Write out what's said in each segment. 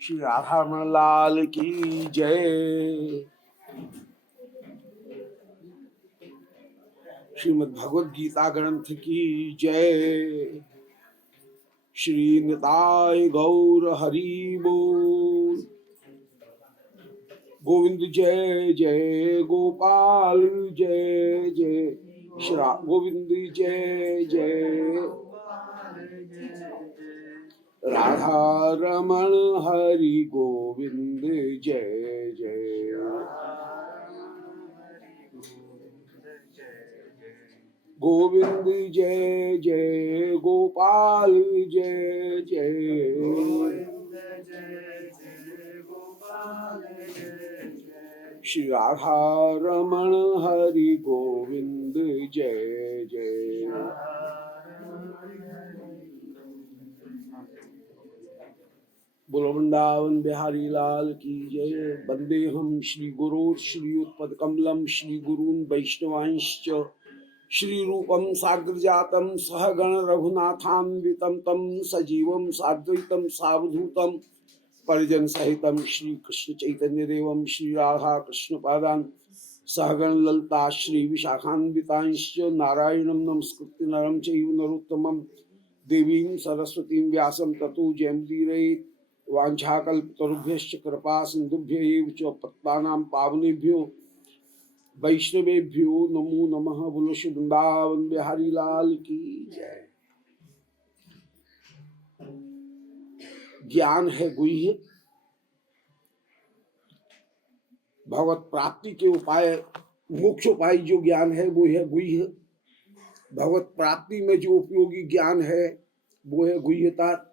श्री राधारमण लाल की जय। श्रीमद् भगवद गीता ग्रंथ की जय। श्री निताय गौर हरि बोल। गोविंद जय जय गोपाल जय जय। श्री गोविंद जय जय। राधा रमण हरि गोविंद जय जय। गोविंद जय जय गोपाल जय जय। श्री राधा रमण हरि गोविंद जय जय। बोलो वृंदावन बिहारी लाल की जय। वंदे हम श्री गुरु श्री उत्पद कमलम श्री गुरून् वैष्णवांश्च श्री रूपम साग्र जातम सहगण रघुनाथान्वितम तम सजीवम साद्वैतम सावधूतम परिजन सहितम श्री कृष्ण चैतन्य देवम श्री राधा कृष्ण पादान सहगण ललता श्री विशाखान्वितांश्च नारायणं नमस्कृत्य नरं चैव नरोत्तमं देवीं सरस्वतीं व्यासं ततो जयमुदीरयेत्। वाञ्छाकल्पतरुभ्यश्च कृपा सिन्धुभ्य एव च पतितानां पावनेभ्यो वैष्णवेभ्यो नमो नमः। बोलो श्री वृंदावन बिहारी लाल की जय। ज्ञान है गुह्य। भगवत प्राप्ति के उपाय मोक्ष उपाय जो ज्ञान है वो है गुह्य। भगवत प्राप्ति में जो उपयोगी ज्ञान है वो है गुह्यता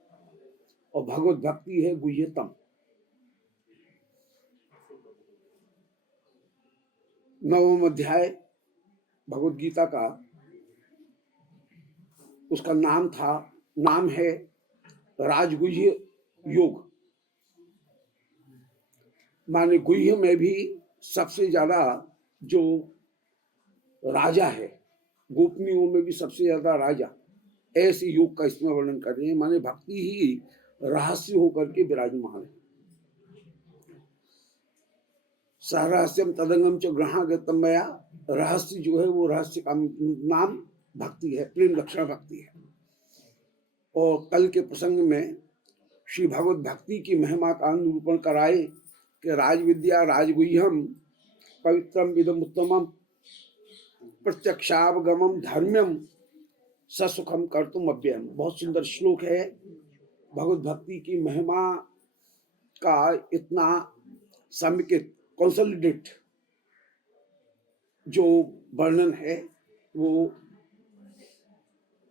और भगवत भक्ति है गुह्यतम। नवम अध्याय भगवत गीता का उसका नाम है राजगुह्य योग। माने गुह्य में भी सबसे ज्यादा जो राजा है, गोपनीयों में भी सबसे ज्यादा राजा, ऐसे योग का इसमें वर्णन कर रहे हैं। माने भक्ति ही रहस्य होकर के विराजमान है। सहरहस्यम तदंगम च ग्रहागतम मया। रहस्य जो है वो रहस्य का नाम भक्ति है, प्रेम लक्षण भक्ति है। और कल के प्रसंग में श्री भगवत भक्ति की महिमा का निरूपण कराए कि राजविद्या राजगुह्यम पवित्रम विदम उत्तमम प्रत्यक्षावगमम धर्म्यम ससुखम कर्तुम अव्ययम। बहुत सुंदर श्लोक है। भगवत भक्ति की महिमा का इतना समेकित कंसोलिडेट जो वर्णन है वो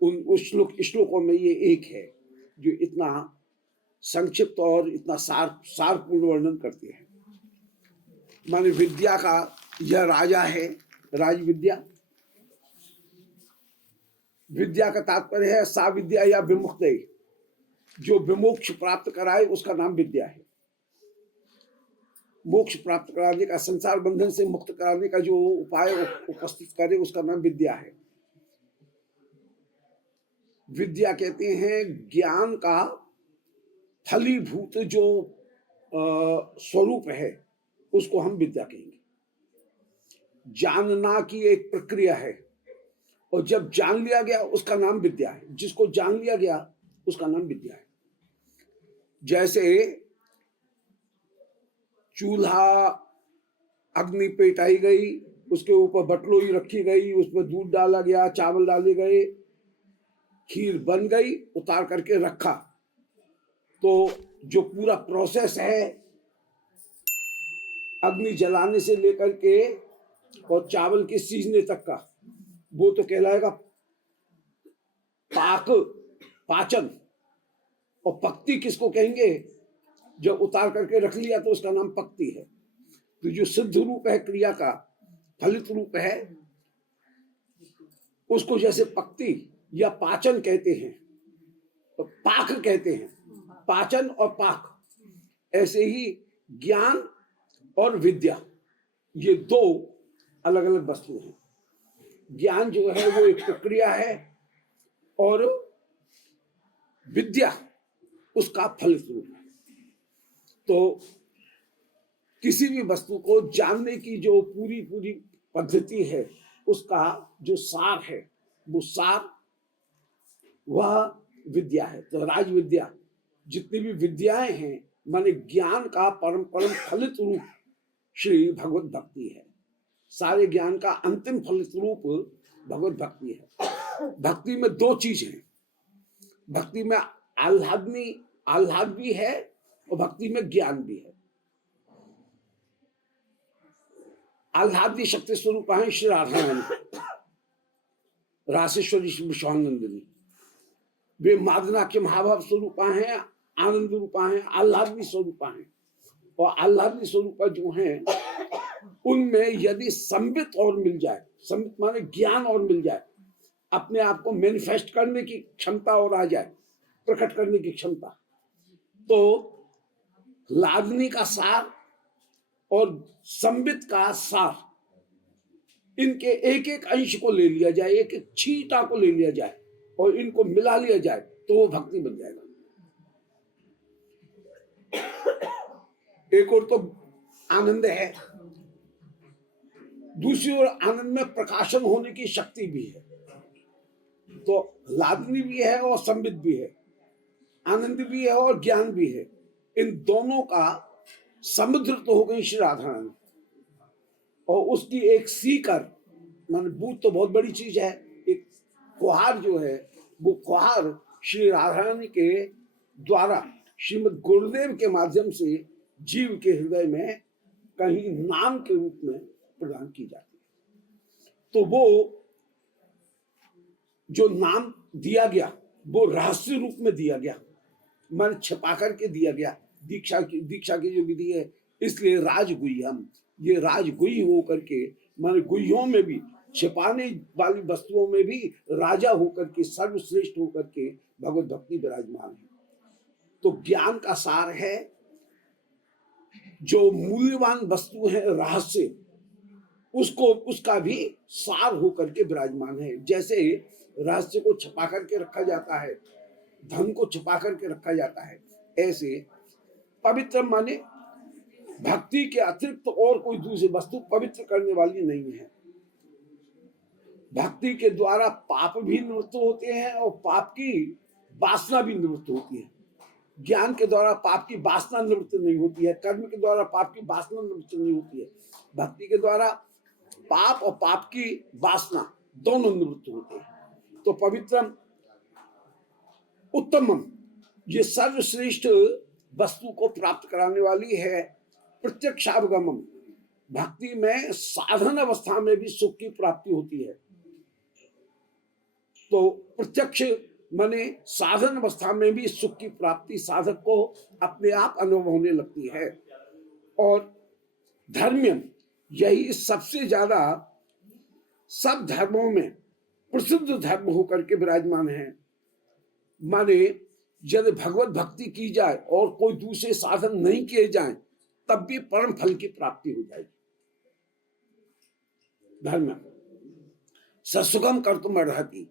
उस श्लोकों में ये एक है जो इतना संक्षिप्त और इतना सारपूर्ण वर्णन करते हैं। माने विद्या का यह राजा है, राजविद्या। विद्या का तात्पर्य है सा विद्या या विमुक्त, जो विमोक्ष प्राप्त कराए उसका नाम विद्या है। मोक्ष प्राप्त कराने का, संसार बंधन से मुक्त कराने का जो उपाय उपस्थित करे उसका नाम विद्या है। विद्या कहते हैं ज्ञान का फलीभूत जो स्वरूप है उसको हम विद्या कहेंगे। जानना की एक प्रक्रिया है और जब जान लिया गया उसका नाम विद्या है। जिसको जान लिया गया उसका नाम विद्या है। जैसे चूल्हा अग्नि पेटाई गई, उसके ऊपर बटलोई रखी गई, उसमें दूध डाला गया, चावल डाले गए, खीर बन गई, उतार करके रखा। तो जो पूरा प्रोसेस है अग्नि जलाने से लेकर के और चावल के सीजने तक का, वो तो कहलाएगा पाचन। और पक्ति किसको कहेंगे? जब उतार करके रख लिया तो उसका नाम पक्ति है। तो जो सिद्ध रूप है क्रिया का, फलित रूप है, उसको जैसे पक्ति या पाचन कहते हैं, तो पाक कहते हैं। पाचन और पाक, ऐसे ही ज्ञान और विद्या ये दो अलग अलग वस्तु हैं। ज्ञान जो है वो एक प्रक्रिया है और विद्या उसका फलित रूप है। तो किसी भी वस्तु को जानने की जो पूरी पूरी पद्धति है, उसका जो सार है, वो सार वह विद्या है। तो राज विद्या, जितनी भी विद्याएं हैं, माने ज्ञान का परम परम फलित रूप श्री भगवत भक्ति है। सारे ज्ञान का अंतिम फलित रूप भगवत भक्ति है। भक्ति में दो चीज हैं, भक्ति में आह्लाद भी है और भक्ति में ज्ञान भी है। आह्लादी शक्ति स्वरूप है श्री राधा रानी, रासेश्वरी श्री विश्वानंदिनी। वे मादना के महाभाव स्वरूपा हैं, आनंद रूपा हैं, आह्लादनी स्वरूपा हैं। और आह्लादनी स्वरूपा जो हैं, उनमें यदि संबित और मिल जाए, संबित माने ज्ञान और मिल जाए, अपने आप को मैनिफेस्ट करने की क्षमता और आ जाए, प्रकट करने की क्षमता, तो लादनी का सार और संबित का सार, इनके एक एक अंश को ले लिया जाए, एक एक छींटा को ले लिया जाए और इनको मिला लिया जाए, तो वो भक्ति बन जाएगा। एक और तो आनंद है, दूसरी ओर आनंद में प्रकाशन होने की शक्ति भी है। तो लादनी भी है और संबित भी है, आनंद भी है और ज्ञान भी है। इन दोनों का समुद्र तो हो गई श्री राधा रानी, और उसकी एक सीकर, माने बूथ तो बहुत बड़ी चीज है, एक कुहार जो है, वो कुहार श्री राधा रानी के द्वारा श्रीमद गुरुदेव के माध्यम से जीव के हृदय में कहीं नाम के रूप में प्रदान की जाती है। तो वो जो नाम दिया गया, वो रहस्य रूप में दिया गया, मन छिपा करके दिया गया। दीक्षा की जो विधि है, इसलिए राजगुह्यम, ये राजगुह्य होकर के, माने गुह्यों में भी, छिपाने वाली वस्तुओं में भी राजा होकर के, सर्वश्रेष्ठ होकर के भगवत भक्ति विराजमान है। तो ज्ञान का सार है, जो मूल्यवान वस्तु है रहस्य, उसको उसका भी सार होकर के विराजमान है। जैसे रहस्य को छिपा करके रखा जाता है, धन को छिपा करके रखा जाता है, ऐसे पवित्र माने भक्ति के अतिरिक्त तो और कोई दूसरी वस्तु पवित्र करने वाली नहीं है। भक्ति के द्वारा पाप भी निवृत्त होते हैं और पाप की वासना भी निवृत्त होती है। ज्ञान के द्वारा पाप की वासना निवृत्त नहीं होती है, कर्म के द्वारा पाप की वासना निवृत्त नहीं होती है। भक्ति के द्वारा पाप और पाप की वासना दोनों निवृत्त होते हैं। तो पवित्रम उत्तमम, ये सर्वश्रेष्ठ वस्तु को प्राप्त कराने वाली है। प्रत्यक्षावगमम, भक्ति में साधन अवस्था में भी सुख की प्राप्ति होती है। तो प्रत्यक्ष माने साधन अवस्था में भी सुख की प्राप्ति साधक को अपने आप अनुभव होने लगती है। और धर्म्यम, यही सबसे ज्यादा सब धर्मों में प्रसिद्ध धर्म होकर के विराजमान है। माने यदि भगवत भक्ति की जाए और कोई दूसरे साधन नहीं किए जाएं, तब भी परम फल की प्राप्ति हो जाएगी। धर्म ससुगम कर्तुम अर्हति,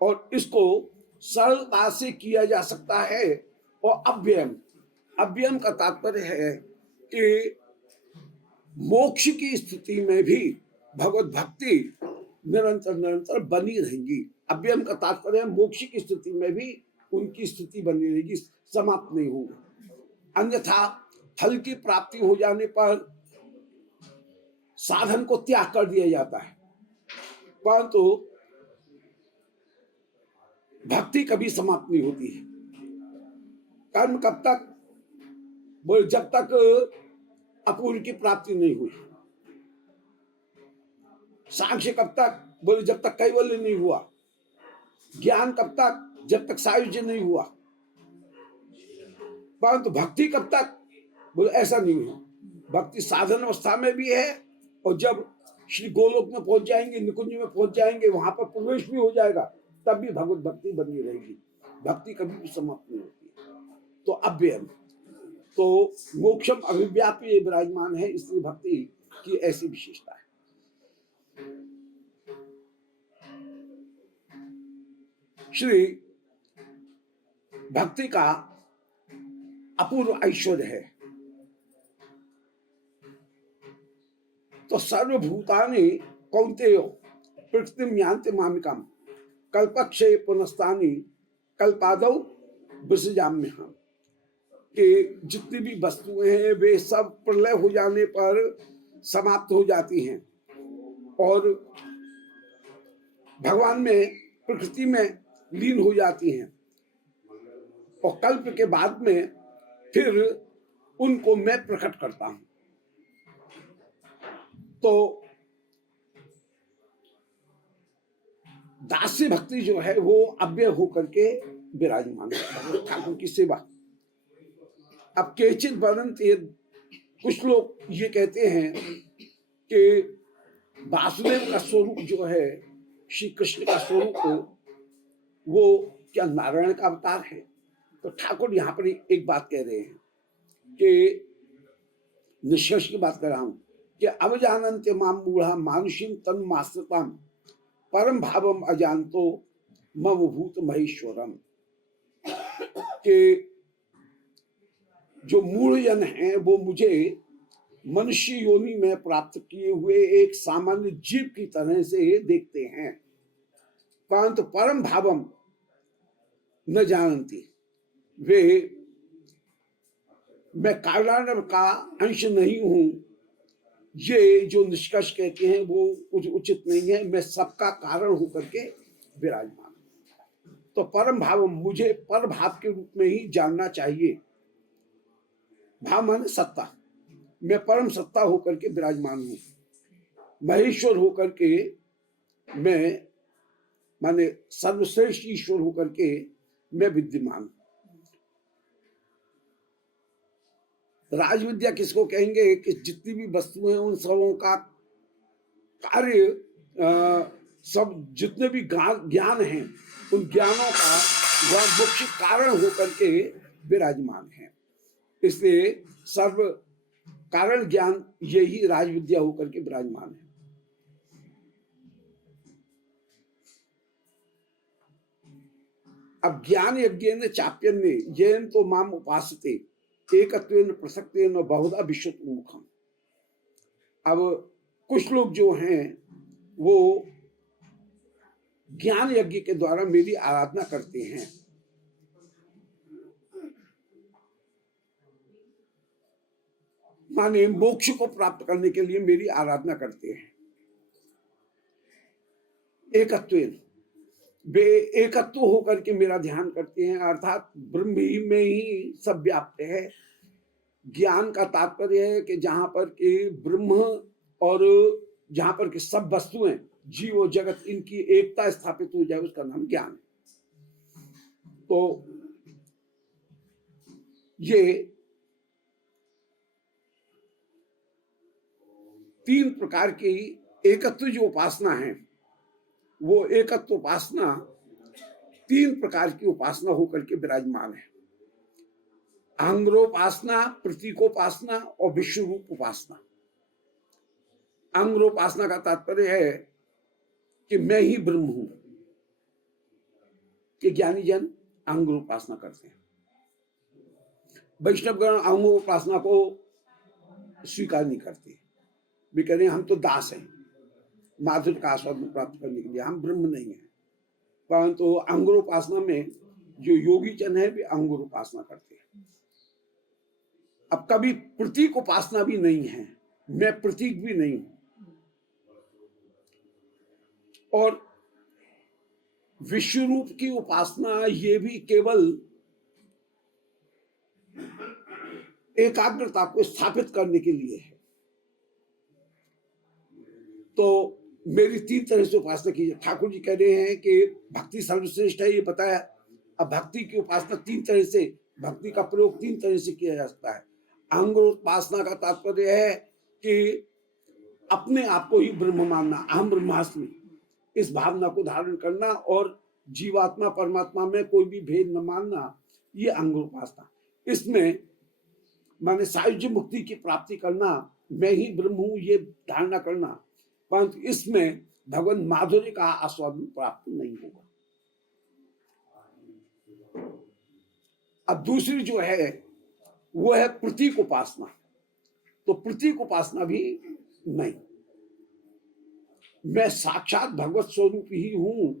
और इसको सरलता से किया जा सकता है। और अव्ययम, अव्ययम का तात्पर्य है कि मोक्ष की स्थिति में भी भगवत भक्ति निरंतर निरंतर बनी रहेगी। अव्ययम का तात्पर्य है मोक्ष की स्थिति में भी उनकी स्थिति बनी रहेगी, समाप्त नहीं होगी। अन्यथा फल की प्राप्ति हो जाने पर साधन को त्याग कर दिया जाता है, परंतु भक्ति कभी समाप्त नहीं होती है। कर्म कब तक? बोले जब तक अपूर्व की प्राप्ति नहीं हुई। सांख्य कब तक? बोले जब तक कैवल्य नहीं हुआ। ज्ञान कब तक? जब तक सायुज्य नहीं हुआ। परंतु भक्ति कब तक? बोले ऐसा नहीं है। भक्ति साधन अवस्था में भी है, और जब श्री गोलोक में पहुंच जाएंगे, निकुंज में पहुंच जाएंगे, वहां पर प्रवेश भी हो जाएगा, तब भी भगवत भक्ति बनी रहेगी। भक्ति कभी भी समाप्त नहीं होती। तो अव्ययम, तो मोक्षम अभिव्यापी विराजमान है, इसलिए भक्ति की ऐसी विशेषता है। श्री भक्ति का अपूर्व ऐश्वर्य है। तो सर्वभूतानि कौन्तेय प्रकृतिम यान्ति मामिकम कल्पक्षय पुनस्तानि कल्पादौ विसृजाम्यहम्। कि जितनी भी वस्तुएं हैं वे सब प्रलय हो जाने पर समाप्त हो जाती हैं और भगवान में प्रकृति में लीन हो जाती हैं और कल्प के बाद में फिर उनको मैं प्रकट करता हूं। तो दास्य भक्ति जो है वो अव्यय होकर के विराजमान है ठाकुर की सेवा। अब केचित वर्णन कुछ लोग ये कहते हैं कि वासुदेव का स्वरूप जो है श्री कृष्ण का स्वरूप वो क्या नारायण का अवतार है। तो ठाकुर यहाँ पर एक बात कह रहे हैं कि निष्कर्ष की बात कर रहा हूं कि अवजानन्ते माम मूढ़ा मानुषीम तन्मास्त्रताम परम भावम अजानतो मम भूत महेश्वरम। के जो मूढ़जन हैं वो मुझे मनुष्य योनि में प्राप्त किए हुए एक सामान्य जीव की तरह से देखते हैं, परंतु परम भावम न जानती। वे मैं कार्यान्वयन का अंश नहीं हूं, ये जो निष्कर्ष कहते हैं वो कुछ उचित नहीं है। मैं सबका कारण होकर के विराजमान हूं। तो परम भाव मुझे पर भाव के रूप में ही जानना चाहिए। भाव माने सत्ता, मैं परम सत्ता होकर के विराजमान हूं, महेश्वर होकर के मैं माने सर्वश्रेष्ठ ईश्वर होकर के मैं विद्यमान। राजविद्या किसको कहेंगे कि जितनी भी वस्तुएं उन सबों का कार्य सब जितने भी ज्ञान हैं उन ज्ञानों का वह मुख्य कारण होकर के विराजमान है। इसलिए सर्व कारण ज्ञान यही राजविद्या होकर के विराजमान है। अब ज्ञान यज्ञ चाप्यन ने येन तो माम उपासते एकत्वेन प्रसक्तेन बहुधा विश्व उन्मुखम। अब कुछ लोग जो हैं वो ज्ञान यज्ञ के द्वारा मेरी आराधना करते हैं। माने मोक्ष को प्राप्त करने के लिए मेरी आराधना करते हैं। एकत्वेन वे एकत्व होकर के मेरा ध्यान करते हैं, अर्थात ब्रह्म ही में ही सब व्याप्त है। ज्ञान का तात्पर्य है कि जहां पर के ब्रह्म और जहां पर के सब वस्तुएं जीव और जगत इनकी एकता स्थापित हो जाए उसका नाम ज्ञान है। तो ये तीन प्रकार की एकत्व जो उपासना है वो एकत्व उपासना तीन प्रकार की उपासना होकर के विराजमान है। अंग्रोपासना, प्रतीकोपासना और विश्व रूप उपासना। अंग्रोपासना का तात्पर्य है कि मैं ही ब्रह्म हूं, कि ज्ञानी जन अंग्रोपासना करते हैं। वैष्णवगण अंगोपासना को स्वीकार नहीं करते, वे कहते हैं हम तो दास हैं माधुर्य का आस्वादन प्राप्त करने के लिए, हम ब्रह्म नहीं है। परंतु अंगोपासना में जो योगी जन है वे अंगोपासना करते हैं। अब कभी प्रतीक उपासना भी नहीं है, मैं प्रतीक भी नहीं हूं। और विश्व रूप की उपासना ये भी केवल एकाग्रता को स्थापित करने के लिए है। तो मेरी तीन तरह से उपासना कीजिए। ठाकुर जी कह रहे हैं कि भक्ति सर्वश्रेष्ठ है, ये बताया। अब भक्ति की उपासना तीन तरह से, भक्ति का प्रयोग तीन तरह से किया जा सकता है। अंगोपासना का तात्पर्य है कि अपने आप को ही ब्रह्म मानना, अहम ब्रह्मास्मि, इस भावना को धारण करना और जीवात्मा परमात्मा में कोई भी भेद न मानना, ये अंगोपासना। इसमें माने सायुज्य मुक्ति की प्राप्ति करना, मैं ही ब्रह्म हूं ये धारणा करना, परंतु इसमें भगवान माधुर्य का आस्वादन प्राप्त नहीं होगा। अब दूसरी जो है वो है प्रतीक उपासना। तो प्रतीक उपासना भी नहीं, मैं साक्षात भगवत स्वरूप ही हूं,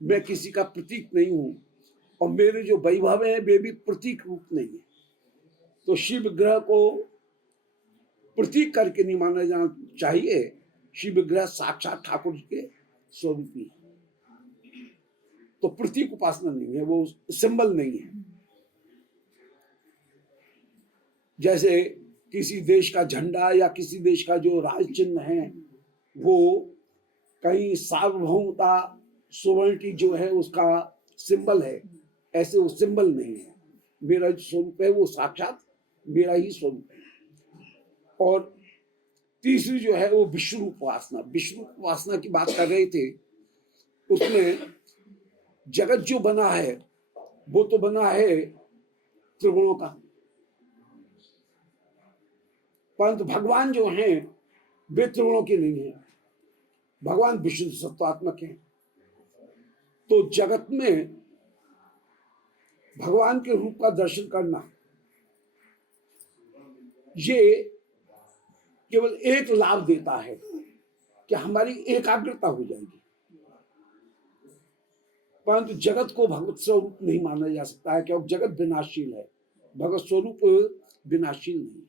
मैं किसी का प्रतीक नहीं हूं, और मेरे जो वैभव है वे भी प्रतीक रूप नहीं है। तो शिव ग्रह को प्रतीक करके नहीं माना जाना चाहिए, शिव ग्रह साक्षात ठाकुर जी के स्वरूप ही। तो प्रतीक उपासना नहीं है, वो सिंबल नहीं है। जैसे किसी देश का झंडा या किसी देश का जो राज चिन्ह है वो कहीं सार्वभौमता सोवरेनिटी जो है उसका सिंबल है, ऐसे वो सिंबल नहीं है। मेरा जो स्वरूप है वो साक्षात मेरा ही स्वरूप है। और तीसरी जो है वो विश्व रूप उपासना। विश्व रूप उपासना की बात कर रहे थे, उसमें जगत जो बना है वो तो बना है त्रिगुणों का, परंतु भगवान जो हैं वे त्रिगुणों के नहीं है, भगवान विशुद्ध सत्वात्मक हैं। तो जगत में भगवान के रूप का दर्शन करना ये केवल एक लाभ देता है कि हमारी एकाग्रता हो जाएगी, परंतु जगत को भगवत स्वरूप नहीं माना जा सकता है, क्योंकि जगत विनाशील है, भगवत स्वरूप विनाशील नहीं।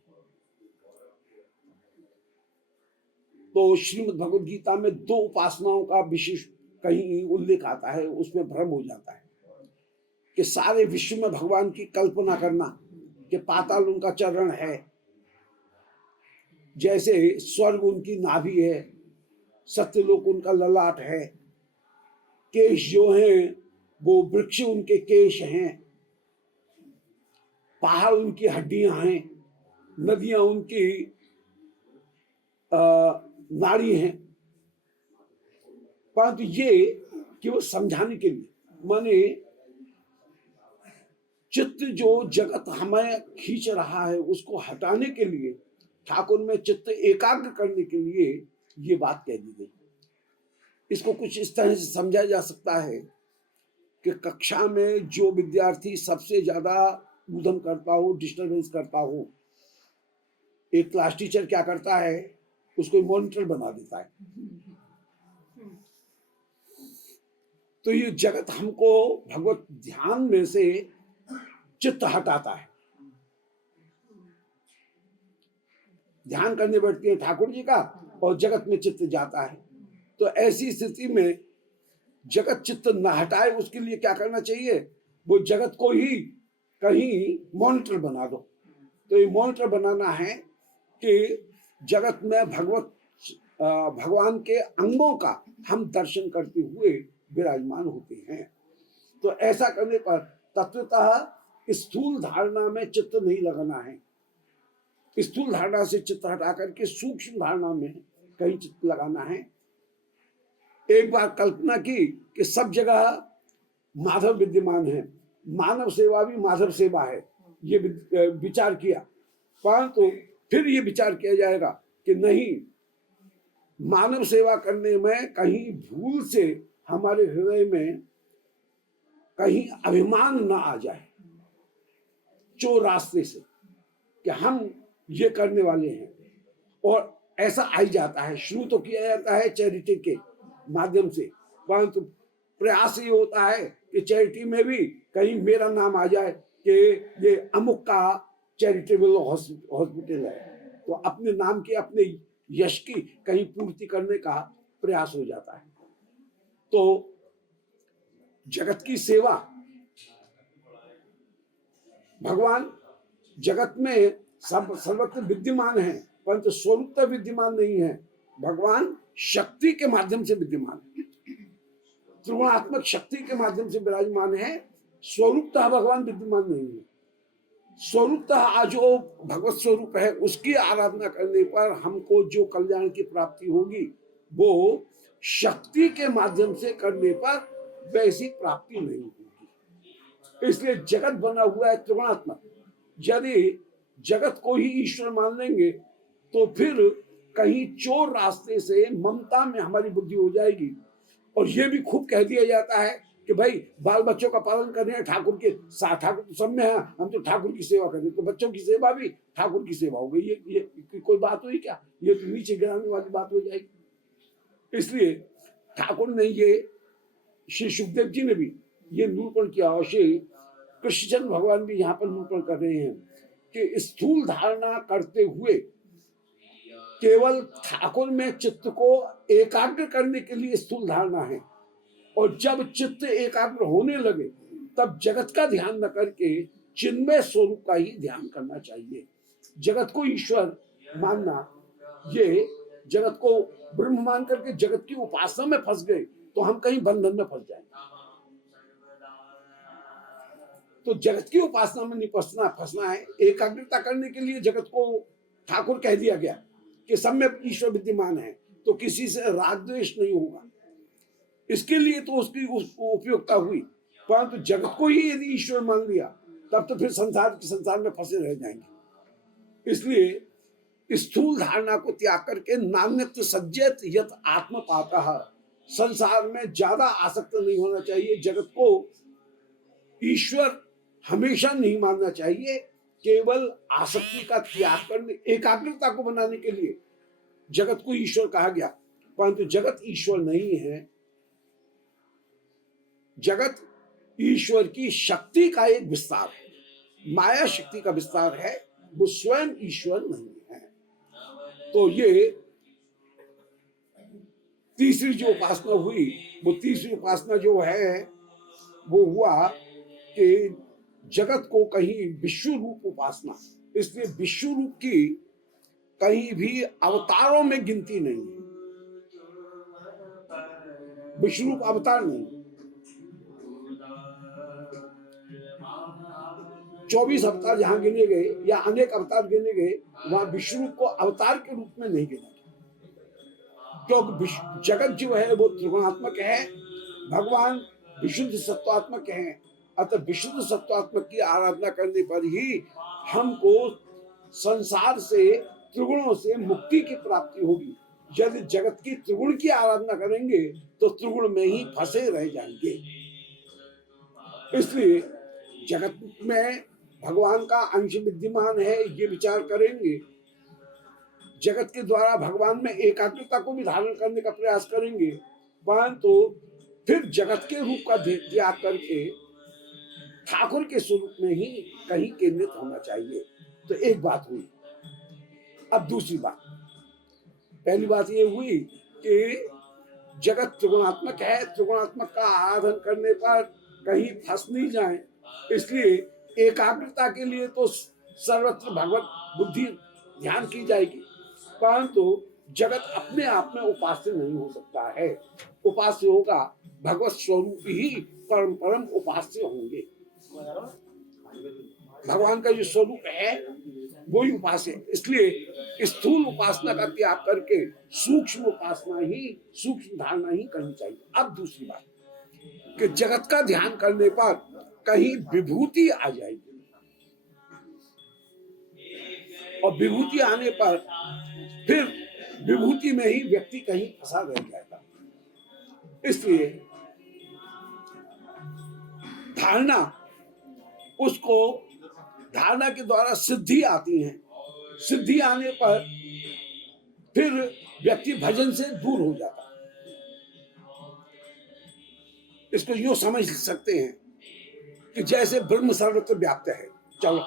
तो श्रीमद् भगवद गीता में दो उपासनाओं का विशेष कहीं उल्लेख आता है, उसमें भ्रम हो जाता है कि सारे विश्व में भगवान की कल्पना करना कि पाताल उनका चरण है, जैसे स्वर्ग उनकी नाभि है, सत्यलोक उनका ललाट है, केश जो हैं वो वृक्ष उनके केश हैं, पहाड़ उनकी हड्डियां हैं, नदियां उनकी नाड़ी हैं। परंतु ये केवल समझाने के लिए, माने चित्त जो जगत हमें खींच रहा है उसको हटाने के लिए, ठाकुर में चित्त एकाग्र करने के लिए ये बात कह दी गई। इसको कुछ इस तरह से समझा जा सकता है कि कक्षा में जो विद्यार्थी सबसे ज्यादा ऊधम करता हो, डिस्टर्बेंस करता हो, एक क्लास टीचर क्या करता है, उसको मॉनिटर बना देता है। तो ये जगत हमको भगवत ध्यान में से चित्त हटाता है। ध्यान करने बैठते हैं ठाकुर जी का और जगत में चित्त जाता है। तो ऐसी स्थिति में जगत चित्त न हटाए उसके लिए क्या करना चाहिए, वो जगत को ही कहीं मॉनिटर बना दो। तो ये मॉनिटर बनाना है कि जगत में भगवान के अंगों का हम दर्शन करते हुए विराजमान होते हैं। तो ऐसा करने पर तत्वतः स्थूल धारणा में चित्त नहीं लगाना है, स्थूल धारणा से चित्त हटा करके सूक्ष्म धारणा में कहीं चित्त लगाना है। एक बार कल्पना की कि सब जगह माधव विद्यमान है, मानव सेवा भी माधव सेवा है, ये विचार किया, परंतु फिर ये विचार किया जाएगा कि नहीं, मानव सेवा करने में कहीं भूल से हमारे हृदय में कहीं अभिमान ना आ जाए, चोर रास्ते से कि हम ये करने वाले हैं। और ऐसा आ ही जाता है, शुरू तो किया जाता है चैरिटी के माध्यम से, परंतु प्रयास ये होता है कि चैरिटी में भी कहीं मेरा नाम आ जाए कि ये अमुक का चैरिटेबल हॉस्पिटल है, तो अपने नाम की, अपने यश की कहीं पूर्ति करने का प्रयास हो जाता है। तो जगत की सेवा, भगवान जगत में सर्वत्र विद्यमान है परंतु स्वरूपतः विद्यमान नहीं है, भगवान शक्ति के माध्यम से विद्यमान है, त्रिगुणात्मक शक्ति के माध्यम से विराजमान है, स्वरूपतः भगवान विद्यमान नहीं है। स्वरूपतः जो भगवत स्वरूप है उसकी आराधना करने पर हमको जो कल्याण की प्राप्ति होगी वो शक्ति के माध्यम से करने पर वैसी प्राप्ति नहीं होगी। इसलिए जगत बना हुआ है त्रिगुणात्मक। यदि जगत को ही ईश्वर मान लेंगे तो फिर कहीं चोर रास्ते से ममता में हमारी बुद्धि हो जाएगी। और ये भी खूब कह दिया जाता है कि भाई बाल बच्चों का पालन कर रहे हैं, ठाकुर के साथ, ठाकुर तो सब में है, हम तो ठाकुर की सेवा कर रहे हैं, तो बच्चों की सेवा भी ठाकुर की सेवा हो गई। ये कोई बात हुई क्या? ये तो नीचे गिराने वाली बात हो जाएगी। इसलिए ठाकुर ने ये, श्री सुखदेव जी ने भी ये निरूपण किया और श्री कृष्णचंद्र भगवान भी यहाँ पर निरूपण कर रहे हैं कि स्थूल धारणा करते हुए केवल ठाकुर में चित्त को एकाग्र करने के लिए स्थूल धारणा है, और जब चित्त एकाग्र होने लगे तब जगत का ध्यान न करके चिन्मय स्वरूप का ही ध्यान करना चाहिए। जगत को ईश्वर मानना, ये जगत को ब्रह्म मान करके जगत की उपासना में फंस गए तो हम कहीं बंधन में फंस जाएंगे। तो जगत की उपासना में नहीं फंसना है। एकाग्रता करने के लिए जगत को ठाकुर कह दिया गया कि सब में ईश्वर विद्यमान है, तो किसी से राग द्वेष नहीं होगा, इसके लिए तो उसकी उपयोगिता हुई। परंतु जगत को ही यदि ईश्वर मान लिया तब तो फिर संसार में फंसे रह जाएंगे। इसलिए स्थूल धारणा को त्याग करके नान्यत सज्जत यत आत्म पाता, संसार में ज्यादा आसक्त नहीं होना चाहिए। जगत को ईश्वर हमेशा नहीं मानना चाहिए। केवल आसक्ति का त्याग करने, एकाग्रता को बनाने के लिए जगत को ईश्वर कहा गया, परंतु जगत ईश्वर नहीं है। जगत ईश्वर की शक्ति का एक विस्तार है, माया शक्ति का विस्तार है, वो स्वयं ईश्वर नहीं है। तो ये तीसरी जो उपासना हुई, वो तीसरी उपासना जो है वो हुआ कि जगत को कहीं विश्व रूप उपासना। इसलिए विश्व रूप की कहीं भी अवतारों में गिनती नहीं है, विश्व रूप अवतार नहीं। 24 अवतार जहां गिने गए या अनेक अवतार गिने गए, वहां विश्व रूप को अवतार के रूप में नहीं गिना, क्योंकि जगत जो है वो त्रिगुणात्मक है, भगवान विशुद्ध सत्वात्मक है। अतः विशुद्ध सत्वात्मक की आराधना करने पर ही हमको संसार से, त्रिगुणों से मुक्ति की प्राप्ति होगी। यदि जगत की त्रिगुण की आराधना करेंगे तो त्रिगुण में ही फंसे रह जाएंगे। इसलिए जगत में भगवान का अंश विद्यमान है ये विचार करेंगे, जगत के द्वारा भगवान में एकाग्रता को भी धारण करने का प्रयास करेंगे, परंतु फिर जगत के रूप का त्याग करके ठाकुर के स्वरूप में ही कहीं केंद्रित होना चाहिए। तो एक बात हुई। अब दूसरी बात, पहली बात ये हुई कि जगत त्रिगुणात्मक है, त्रिगुणात्मक का आराधन करने पर कहीं फंस नहीं जाए, इसलिए एकाग्रता के लिए तो सर्वत्र भगवत बुद्धि ध्यान की जाएगी, परंतु जगत अपने आप में उपास्य नहीं हो सकता है। उपास्य होगा भगवत स्वरूप ही परम परम उपास्य होंगे। भगवान का जो स्वरूप है वही उपास्य है। इसलिए स्थूल उपासना का त्याग करके सूक्ष्म उपासना ही, सूक्ष्म धारणा ही करनी चाहिए। अब दूसरी बात कि जगत का ध्यान करने पर कहीं विभूति आ जाएगी, और विभूति आने पर फिर विभूति में ही व्यक्ति कहीं फंसा रह जाएगा। इसलिए धारणा, उसको धारणा के द्वारा सिद्धि आती है, सिद्धि आने पर फिर व्यक्ति भजन से दूर हो जाता है। इसको यूं समझ सकते हैं कि जैसे ब्रह्म सर्वत्र व्याप्त है, चलो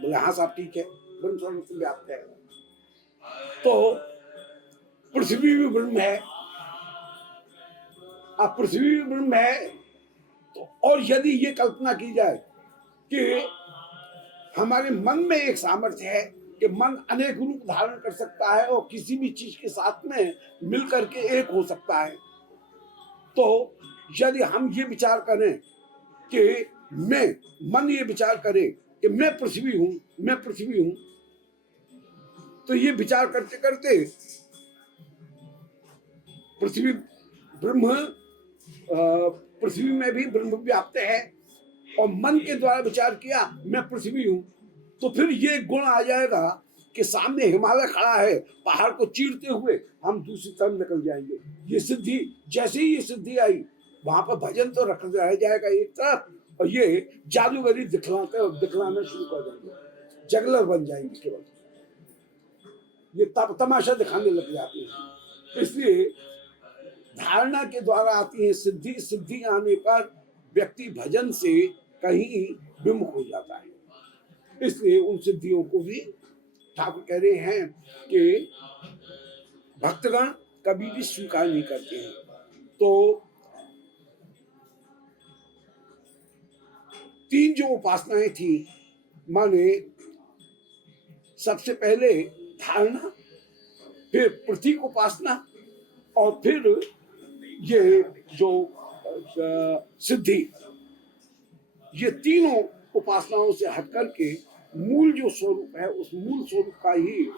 बोले हाँ साहब ठीक है, ब्रह्म सर्वत्र व्याप्त है, तो पृथ्वी भी ब्रह्म है। अब पृथ्वी भी ब्रह्म है तो, और यदि ये कल्पना की जाए कि हमारे मन में एक सामर्थ्य है कि मन अनेक रूप धारण कर सकता है और किसी भी चीज के साथ में मिलकर के एक हो सकता है, तो यदि हम ये विचार करें कि मन ये विचार करे कि मैं पृथ्वी हूं, मैं पृथ्वी हूं, तो ये विचार करते करते पृथ्वी ब्रह्म, पृथ्वी में भी ब्रह्म व्याप्त है, और मन के द्वारा विचार किया मैं पृथ्वी हूं, तो फिर ये गुण आ जाएगा कि सामने हिमालय खड़ा है, पहाड़ को चीरते हुए हम दूसरी तरफ निकल जाएंगे। ये सिद्धि, जैसे ही ये सिद्धि आई वहां पर भजन तो रह जाएगा एक तरफ, और ये जादूगरी दिखलाना शुरू कर देंगे, जगलर बन जाएंगे, केवल ये तमाशा दिखाने लग जाते हैं। इसलिए धारणा के द्वारा आती है सिद्धि, सिद्धि आने पर व्यक्ति भजन से कहीं विमुख हो जाता है। इसलिए उन सिद्धियों को भी ठाकुर कह रहे हैं कि भक्तगण कभी भी स्वीकार नहीं करते हैं। तो तीन जो उपासनाएं थी, माने सबसे पहले धारणा, फिर प्रतीक उपासना और फिर ये जो सिद्धि, ये तीनों उपासनाओं से हट करके मूल जो स्वरूप है उस मूल स्वरूप का ही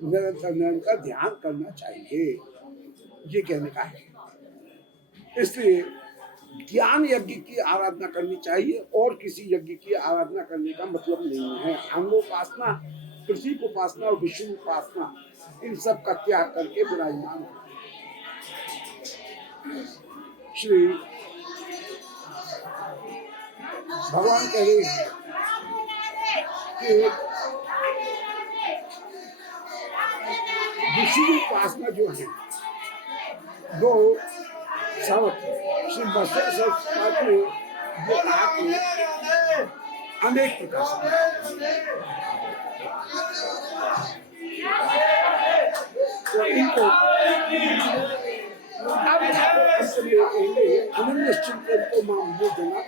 निरंतर ध्यान करना चाहिए, ये कहने का है। इसलिए ज्ञान यज्ञ की आराधना करनी चाहिए और किसी यज्ञ की आराधना करने का मतलब नहीं है। अंगोपासना, प्रतीक उपासना और विष्णु उपासना, इन सब का त्याग करके विराजमान श्री भगवान कह रहे हैं कि विष्णु उपासना जो है वो सब श्री बसवेश्वर सरकार ने ये कहा कि अनेक प्रकार तो इनको अनन्य चिंतन को मामले देना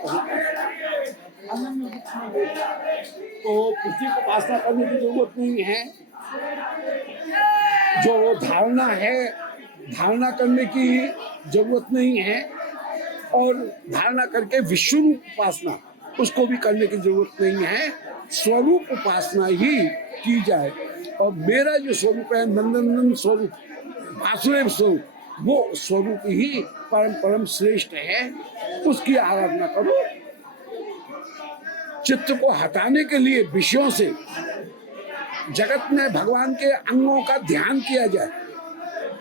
तो प्रतीक उपासना करने की जरूरत नहीं है। जो धारणा है, धारणा करने की जरूरत नहीं है, और धारणा करके विष्णु उपासना उसको भी करने की जरूरत नहीं है। स्वरूप उपासना ही की जाए, और मेरा जो स्वरूप है नंदनंदन स्वरूप, वासुदेव स्वरूप, वो स्वरूप ही परम परम श्रेष्ठ है, उसकी आराधना करो। चित्त को हटाने के लिए विषयों से जगत में भगवान के अंगों का ध्यान किया जाए,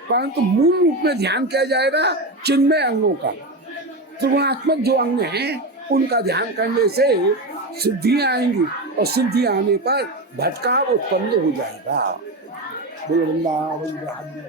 परंतु मूल रूप में ध्यान किया जाएगा चिन्मय अंगों का। त्रिगुणात्मक जो अंग हैं उनका ध्यान करने से सिद्धियां आएंगी, और सिद्धि आने पर भटकाव उत्पन्न हो जाएगा। बोलो वृंदावन बिहारी।